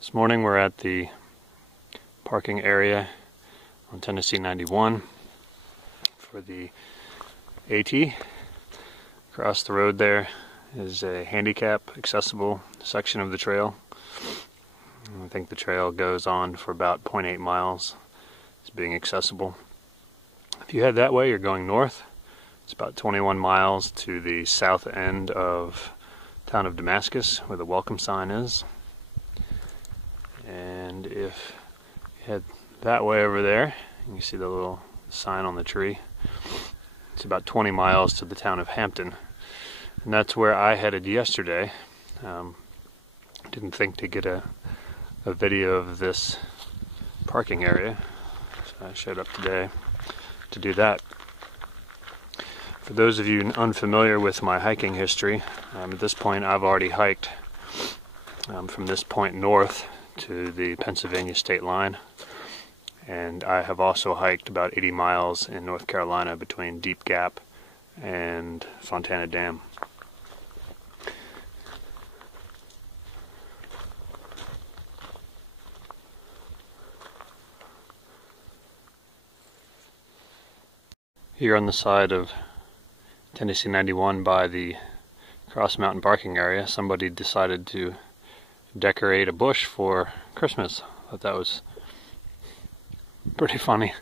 This morning we're at the parking area on Tennessee 91 for the AT. Across the road there is a handicap accessible section of the trail. I think the trail goes on for about 0.8 miles. It's being accessible. If you head that way, you're going north. It's about 21 miles to the south end of town of Damascus, where the welcome sign is. And if you head that way over there, you can see the little sign on the tree. It's about 20 miles to the town of Hampton. And that's where I headed yesterday. Didn't think to get a video of this parking area, so I showed up today to do that. For those of you unfamiliar with my hiking history, at this point I've already hiked from this point north to the Pennsylvania state line, and I have also hiked about 80 miles in North Carolina between Deep Gap and Fontana Dam. Here on the side of Tennessee 91 by the Cross Mountain parking area, somebody decided to decorate a bush for Christmas. I thought that was pretty funny.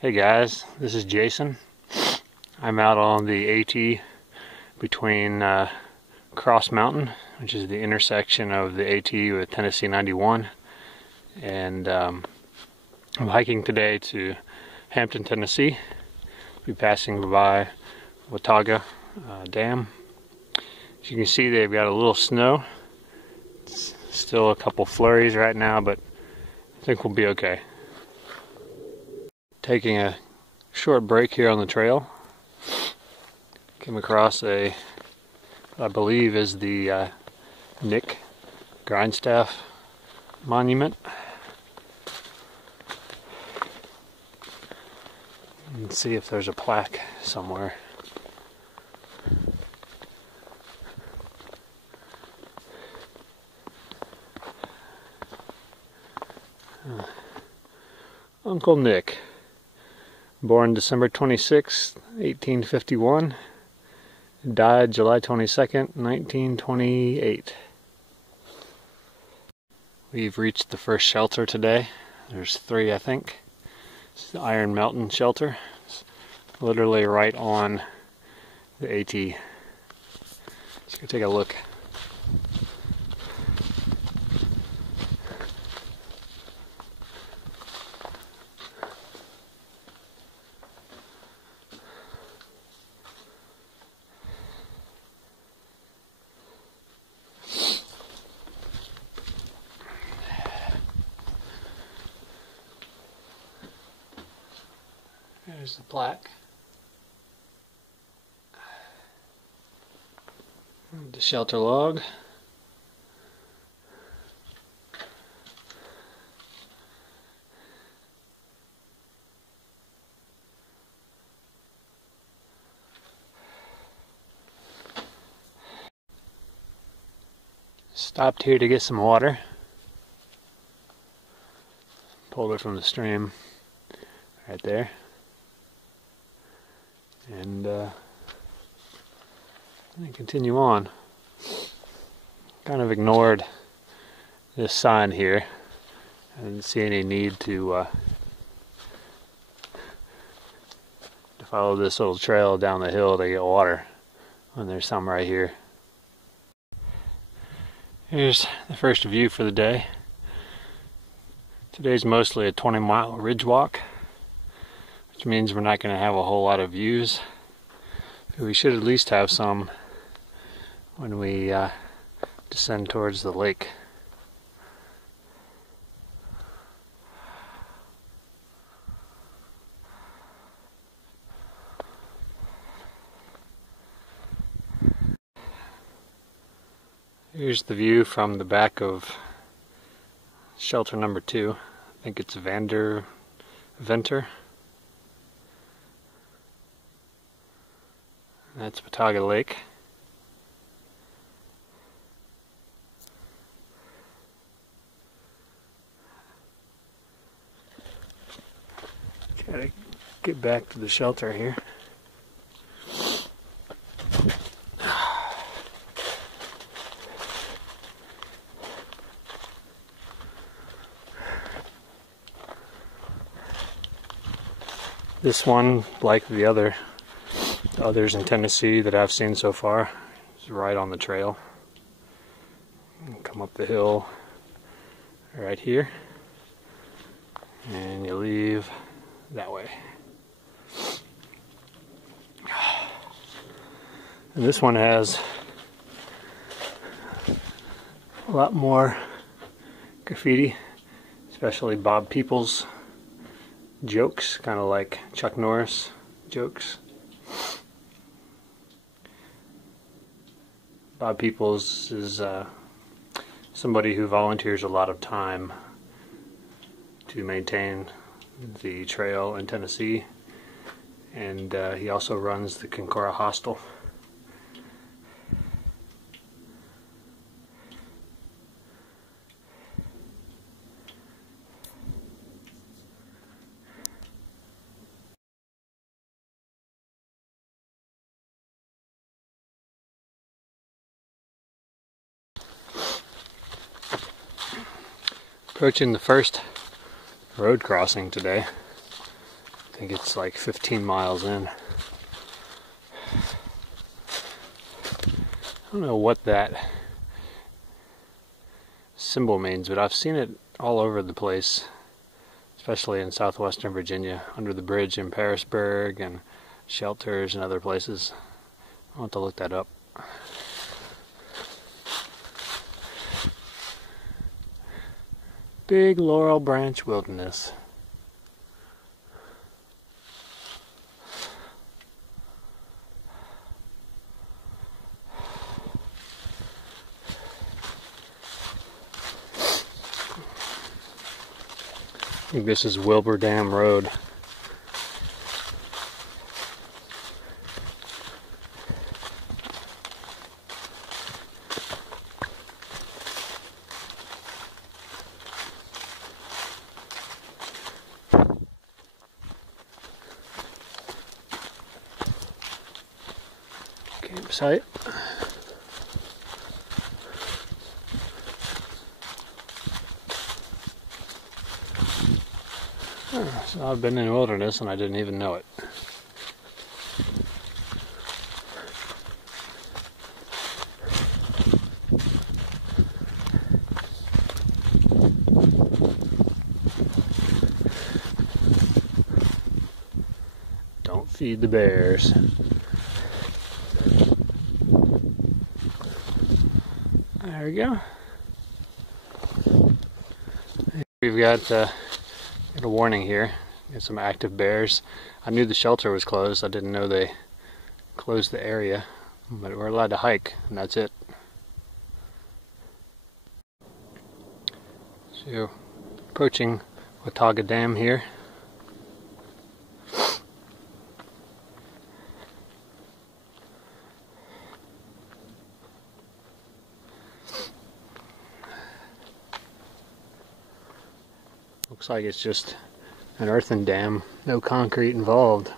Hey guys, this is Jason. I'm out on the AT between Cross Mountain, which is the intersection of the AT with Tennessee 91, and I'm hiking today to Hampton, Tennessee. I'll be passing by Watauga Dam. As you can see, they've got a little snow. It's still a couple flurries right now, but I think we'll be okay. Taking a short break here on the trail. Came across what I believe is the Nick Grindstaff monument. Let's see if there's a plaque somewhere. Uncle Nick. Born December 26, 1851, died July 22nd, 1928. We've reached the first shelter today. There's 3, I think. It's the Iron Mountain Shelter. It's literally right on the AT. Let's go take a look. There's the plaque. The shelter log. Stopped here to get some water. Pulled it from the stream right there. And continue on. Kind of ignored this sign here. I didn't see any need to follow this little trail down the hill to get water when there's some right here. Here's the first view for the day. Today's mostly a 20-mile ridge walk, which means we're not going to have a whole lot of views. But we should at least have some when we descend towards the lake. Here's the view from the back of shelter number 2. I think it's Vandeventer. That's Watauga Lake. Gotta get back to the shelter here. This one, like the others in Tennessee that I've seen so far, is right on the trail. You come up the hill right here, and you leave that way. And this one has a lot more graffiti, especially Bob Peoples jokes, kind of like Chuck Norris jokes. Bob Peoples is somebody who volunteers a lot of time to maintain the trail in Tennessee, and he also runs the Concora Hostel. Approaching the first road crossing today. I think it's like 15 miles in. I don't know what that symbol means, but I've seen it all over the place, especially in southwestern Virginia, under the bridge in Parisburg and shelters and other places. I'll have to look that up. Big Laurel Branch Wilderness. I think this is Wilbur Dam Road. Campsite. So I've been in wilderness and I didn't even know it. Don't feed the bears. There we go. We've got a warning here. Got some active bears. I knew the shelter was closed. I didn't know they closed the area, but we're allowed to hike, and that's it. So, approaching Watauga Dam here. Looks like it's just an earthen dam, no concrete involved.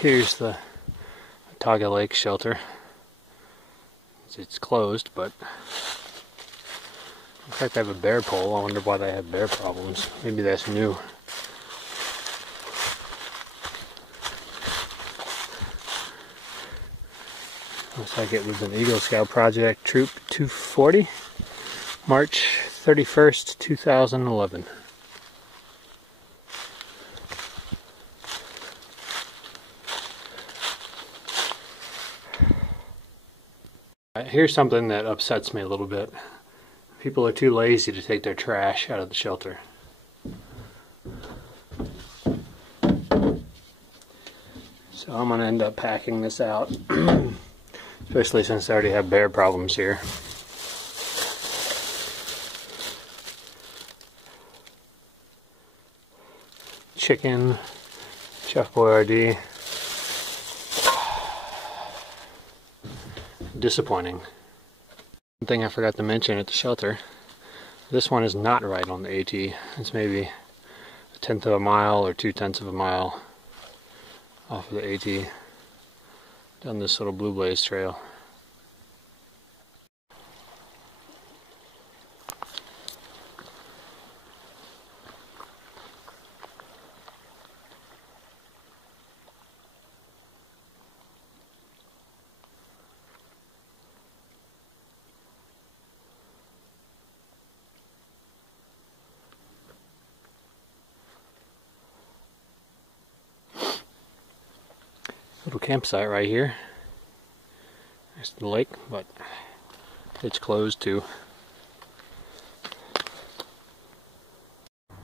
Here's the Watauga Lake Shelter. It's closed, but in fact, I have a bear pole. I wonder why they have bear problems. Maybe that's new. Looks like it was an Eagle Scout project, Troop 240, March 31st, 2011. Here's something that upsets me a little bit. People are too lazy to take their trash out of the shelter. So I'm going to end up packing this out, especially since I already have bear problems here. Chicken, Chef Boyardee. Disappointing. One thing I forgot to mention at the shelter, this one is not right on the AT. It's maybe 1/10 of a mile or 2/10 of a mile off of the AT down this little Blue Blaze trail. Little campsite right here. There's the lake, but it's closed too.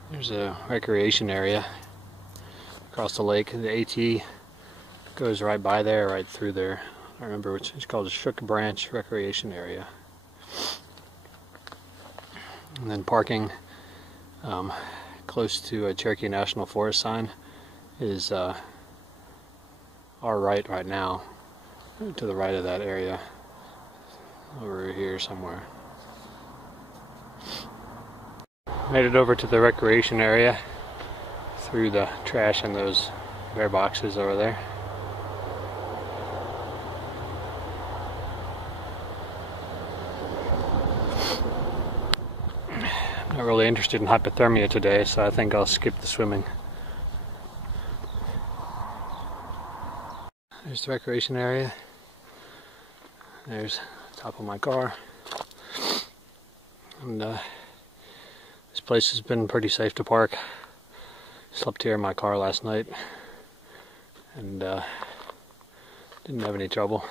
There's a recreation area across the lake. The AT goes right by there, right through there. I remember which it's called the Shook Branch Recreation Area. And then parking close to a Cherokee National Forest sign is our right now, to the right of that area, over here somewhere. Made it over to the recreation area through the trash in those bear boxes over there. I'm not really interested in hypothermia today, so I think I'll skip the swimming. There's the recreation area. There's the top of my car. And this place has been pretty safe to park. Slept here in my car last night and didn't have any trouble.